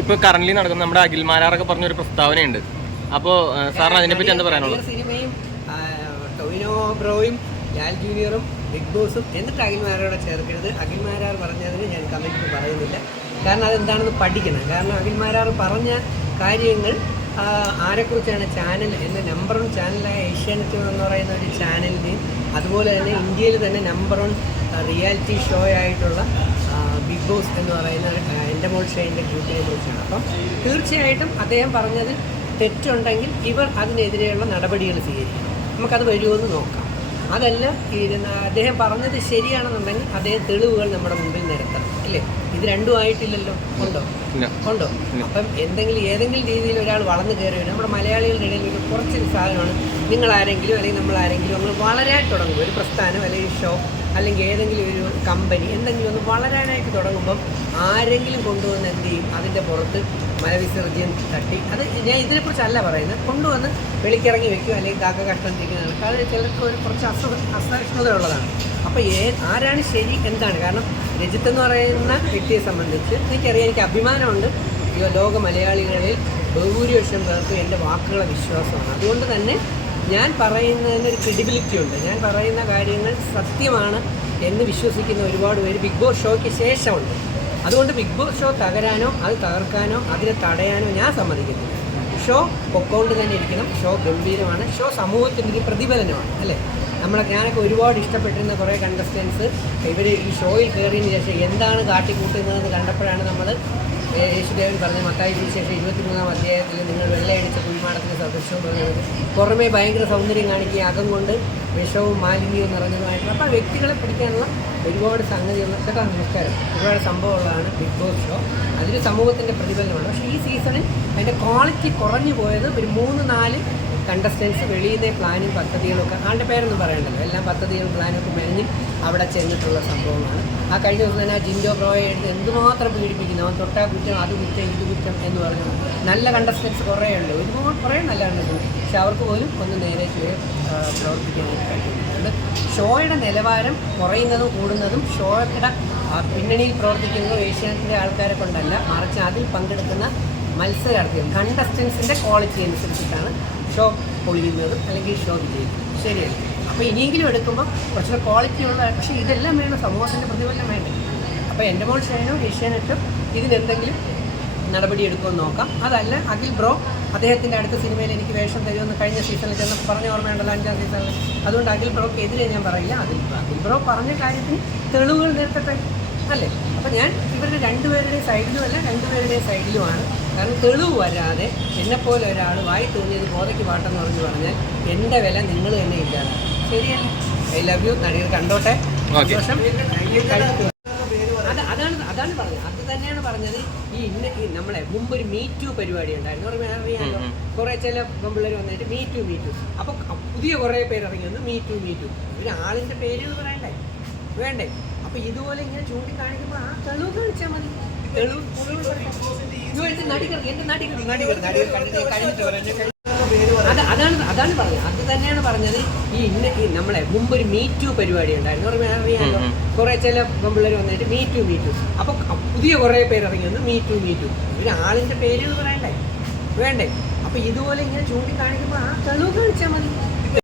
ഇപ്പൊ കറന്റ് നടക്കുന്ന നമ്മുടെ അഖിൽമാരാറൊക്കെ പറഞ്ഞൊരു പ്രസ്താവനയുണ്ട്. അപ്പോ സാറിന് അതിനെ പറ്റി എന്താ പറയാനുള്ളത്? സിനിമയും ടൊവിനോ ബ്രോയും ലാൽ ജൂനിയറും ബിഗ് ബോസും എന്നിട്ട് അഖിൽമാരോടെ ചേർക്കരുത്. അഖിൽമാരാർ പറഞ്ഞതിന് ഞാൻ കമന്റ് പറയുന്നില്ല. കാരണം അതെന്താണെന്ന് പഠിക്കണം. കാരണം അഖിൽമാരാർ പറഞ്ഞ കാര്യങ്ങൾ ആരെക്കുറിച്ചാണ് ചാനൽ? എന്ന നമ്പർ വൺ ചാനലായ ഏഷ്യാനെറ്റ് എന്ന് പറയുന്ന ഒരു ചാനലിന്റെ അതുപോലെ തന്നെ ഇന്ത്യയിൽ തന്നെ നമ്പർ വൺ റിയാലിറ്റി ഷോ ആയിട്ടുള്ള ബിഗ് ബോസ് എന്ന് പറയുന്ന എന്റെ മോൾ ഷൈന്റെ ഗ്രൂപ്പിനെ കുറിച്ചാണ്. അപ്പം തീർച്ചയായിട്ടും അദ്ദേഹം പറഞ്ഞതിൽ തെറ്റുണ്ടെങ്കിൽ ഇവർ അതിനെതിരെയുള്ള നടപടികൾ സ്വീകരിക്കണം നമുക്കത് വരുമെന്ന് നോക്കാം. അതെല്ലാം അദ്ദേഹം പറഞ്ഞത് ശരിയാണെന്നുണ്ടെങ്കിൽ അദ്ദേഹം തെളിവുകൾ നമ്മുടെ മുമ്പിൽ നിരത്തണം അല്ലേ? ഇത് രണ്ടും ആയിട്ടില്ലല്ലോ. ഉണ്ടോ. ഉണ്ടോ? അപ്പം എന്തെങ്കിലും ഏതെങ്കിലും രീതിയിൽ ഒരാൾ വളർന്നു കയറി വരും നമ്മുടെ മലയാളികളുടെ ഇടയിൽ ഒരു കുറച്ചൊരു സാധനമാണ് നിങ്ങൾ ആരെങ്കിലും അല്ലെങ്കിൽ നമ്മൾ ആരെങ്കിലും നമ്മൾ വളരാൻ തുടങ്ങും ഒരു പ്രസ്ഥാനം അല്ലെങ്കിൽ ഷോ അല്ലെങ്കിൽ ഏതെങ്കിലും ഒരു കമ്പനി എന്തെങ്കിലും ഒന്ന് വളരാനായിട്ട് തുടങ്ങുമ്പം ആരെങ്കിലും കൊണ്ടുവന്ന് എന്ത് ചെയ്യും? അതിന്റെ പുറത്ത് മലവിസർജ്യം തട്ടി. അത് ഞാൻ ഇതിനെക്കുറിച്ചല്ല പറയുന്നത്. കൊണ്ടുവന്ന് വെളിക്കിറങ്ങി വെക്കും അല്ലെങ്കിൽ കാക്ക കഷ്ടം തിരിക്കുന്ന നടക്കുക അത് ചിലർക്ക് ഒരു കുറച്ച് അസഹ അസഹിഷ്ണുത ഉള്ളതാണ് അപ്പോൾ ഏ ആരാണ് ശരി എന്താണ്? കാരണം രജിത്ത് എന്ന് പറയുന്ന വ്യക്തിയെ സംബന്ധിച്ച് എനിക്കറിയാം എനിക്ക് അഭിമാനമുണ്ട്. ലോക മലയാളികളിൽ ബഹുഭൂരിപക്ഷം പേർക്ക് എന്റെ വാക്കുകളെ വിശ്വാസമാണ്. അതുകൊണ്ട് തന്നെ ഞാൻ പറയുന്നതിന് ഒരു ക്രെഡിബിലിറ്റി ഉണ്ട്. ഞാൻ പറയുന്ന കാര്യങ്ങൾ സത്യമാണ് എന്ന് വിശ്വസിക്കുന്ന ഒരുപാട് പേര് ബിഗ് ബോസ് ഷോയ്ക്ക് ശേഷമുണ്ട്. അതുകൊണ്ട് ബിഗ് ബോസ് ഷോ തകരാനോ അത് തകർക്കാനോ അതിനെ തടയാനോ ഞാൻ സമ്മതിക്കുന്നില്ല ഷോ പൊക്കോണ്ട് തന്നെ ഇരിക്കണം. ഷോ ഗംഭീരമാണ്. ഷോ സമൂഹത്തിന്റെ ഒരു പ്രതിഫലനമാണ് അല്ലേ? നമ്മളെ ഞാനൊക്കെ ഒരുപാട് ഇഷ്ടപ്പെട്ടിരുന്ന കുറേ കണ്ടസ്റ്റൻസ് ഇവർ ഈ ഷോയിൽ കയറിയതിന് ശേഷം എന്താണ് കാട്ടിക്കൂട്ടുന്നതെന്ന് കണ്ടപ്പോഴാണ് നമ്മൾ യേശുദേവൻ പറഞ്ഞ മത്തായി സുവിശേഷം ഇരുപത്തിമൂന്നാം അധ്യായത്തിൽ നിങ്ങൾ വെള്ളയടിച്ച കുഴിമാടത്തിന് സദൃശവും പറഞ്ഞത്. പുറമേ ഭയങ്കര സൗന്ദര്യം കാണിക്കുകയും അകം കൊണ്ട് വിഷവും മാലിന്യവും നിറഞ്ഞതുമായിട്ടുള്ള. അപ്പോൾ വ്യക്തികളെ പിടിക്കാനുള്ള ഒരുപാട് സംഗതികൾ ചേട്ടാ നമസ്കാരം. ഒരുപാട് സംഭവമുള്ളതാണ് ബിഗ് ബോസ് ഷോ. അതൊരു സമൂഹത്തിന്റെ പ്രതിഫലനമാണ്. പക്ഷേ ഈ സീസണിൽ അതിന്റെ ക്വാളിറ്റി കുറഞ്ഞു പോയത് ഒരു മൂന്ന് നാല് കണ്ടസ്റ്റൻസ് വെളിയിലെ പ്ലാനും പദ്ധതികളൊക്കെ ആളുടെ പേരൊന്നും പറയണ്ടല്ലോ. എല്ലാം പദ്ധതികളും പ്ലാനൊക്കെ മെനഞ്ഞ് അവിടെ ചെന്നിട്ടുള്ള സംഭവമാണ്. ആ കഴിഞ്ഞ ദിവസം തന്നെ ആ ജിൻഡോ ബ്രോയെ എടുത്ത് എന്തുമാത്രം പീഡിപ്പിക്കുന്നു? അവൻ തൊട്ടാ കുറ്റം അത് കുറ്റം ഇത് കുറ്റം എന്ന് പറഞ്ഞു. നല്ല കണ്ടസ്റ്റൻസ് കുറേ ഉണ്ട്. ഒരുപാട് കുറേ നല്ല കണ്ടസ്റ്റൻസ് പക്ഷെ അവർക്ക് പോലും ഒന്ന് നേരെ ചെയ്ത് പ്രവർത്തിക്കാനായിട്ട് കഴിയുന്നുണ്ട് ഷോയുടെ നിലവാരം കുറയുന്നതും കൂടുന്നതും ഷോയുടെ പിന്നണിയിൽ പ്രവർത്തിക്കുന്നതും ഏഷ്യാനെറ്റിന്റെ ആൾക്കാരെ കൊണ്ടല്ല മറിച്ച് അതിൽ പങ്കെടുക്കുന്ന മത്സരാർത്ഥികൾ കണ്ടസ്റ്റൻസിന്റെ ക്വാളിറ്റി അനുസരിച്ചിട്ടാണ് ഷോ പൊളിയുന്നത് അല്ലെങ്കിൽ ഷോ വിജയിക്കുന്നത്. ശരിയല്ല അപ്പോൾ ഇനിയെങ്കിലും എടുക്കുമ്പോൾ കുറച്ചുകൂടെ ക്വാളിറ്റി ഉള്ള പക്ഷേ ഇതെല്ലാം വേണം സമൂഹത്തിന്റെ പ്രതിഫലനം വേണ്ടേ? അപ്പോൾ എന്റെ മോൾ ഷൈനും ഏഷ്യാനെറ്റും ഇതിനെന്തെങ്കിലും നടപടി എടുക്കുമെന്ന് നോക്കാം. അതല്ല അഖിൽ ബ്രോ അദ്ദേഹത്തിന്റെ അടുത്ത സിനിമയിൽ എനിക്ക് വേഷം തരുമെന്ന് കഴിഞ്ഞ സീസണിൽ ചെന്ന് പറഞ്ഞ ഓർമ്മയുണ്ടല്ലോ അഞ്ചാം സീസണിൽ അതുകൊണ്ട് അഖിൽ ബ്രോക്ക് എതിരെ ഞാൻ പറയില്ല. അഖിൽ അഖിൽ ബ്രോ പറഞ്ഞ കാര്യത്തിന് തെളിവുകൾ നേരത്തെ അല്ലേ? അപ്പം ഞാൻ ഇവരുടെ രണ്ടുപേരുടെയും സൈഡിലുമല്ല രണ്ടുപേരുടെയും സൈഡിലുമാണ് കാരണം തെളിവ് വരാതെ എന്നെപ്പോലെ ഒരാൾ വായി തോന്നിയത് ബോധയ്ക്ക് പാട്ടെന്ന് പറഞ്ഞു പറഞ്ഞാൽ എന്റെ വില നിങ്ങൾ തന്നെ ഇല്ലാതെ ശരിയല്ലേ? ഐ ലവ് യു നടികൾ കണ്ടോട്ടെ? അത് അതാണ് അതാണ് പറഞ്ഞത്. അത് തന്നെയാണ് പറഞ്ഞത്. ഈ ഇന്ന ഈ നമ്മളെ മുമ്പ് ഒരു മീ ടു പരിപാടി ഉണ്ടായിരുന്നു. അറിയാമല്ലോ. കുറെ ചില പെമ്പിള്ളേർ വന്നിട്ട് മീ ടു മീ ടു അപ്പൊ പുതിയ കുറെ പേര് ഇറങ്ങി വന്നു മീ ടു മീ ടു പേരുകൾ പറയണ്ടേ? വേണ്ടേ? അപ്പൊ ഇതുപോലെ ഇങ്ങനെ ചൂണ്ടിക്കാണിക്കുമ്പോൾ ആ തെളിവ് കാണിച്ചാൽ മതി. തെളിവ് തെളിവ് പറയണം. ഇയ്യോ, എന്റെ നടികർ എന്റെ നടികർ നടികർ നടികർ കണ്ടിട്ട് കഴിഞ്ഞിട്ട് പറഞ്ഞു അത് അതാണ് അതാണ് പറഞ്ഞത്. അത് തന്നെയാണ് പറഞ്ഞത്. ഈ ഇന്ന ഈ നമ്മളെ മുമ്പ് ഒരു മീ ടു പരിപാടി ഉണ്ടായിരുന്നു. അറിയാമല്ലോ. കുറെ ചില പെമ്പിള്ളേർ വന്നിട്ട് മീറ്റു മീറ്റു മീ ടു അപ്പൊ പുതിയ കുറെ പേര് ഇറങ്ങി വന്നു മീറ്റു മീറ്റു മീ ടു ഒരു ആളിന്റെ പേരുകൾ പറയണ്ടേ? വേണ്ടേ? അപ്പൊ ഇതുപോലെ ഇങ്ങനെ ചൂണ്ടിക്കാണിക്കുമ്പോൾ ആ തെളിവ് കാണിച്ചാൽ മതി.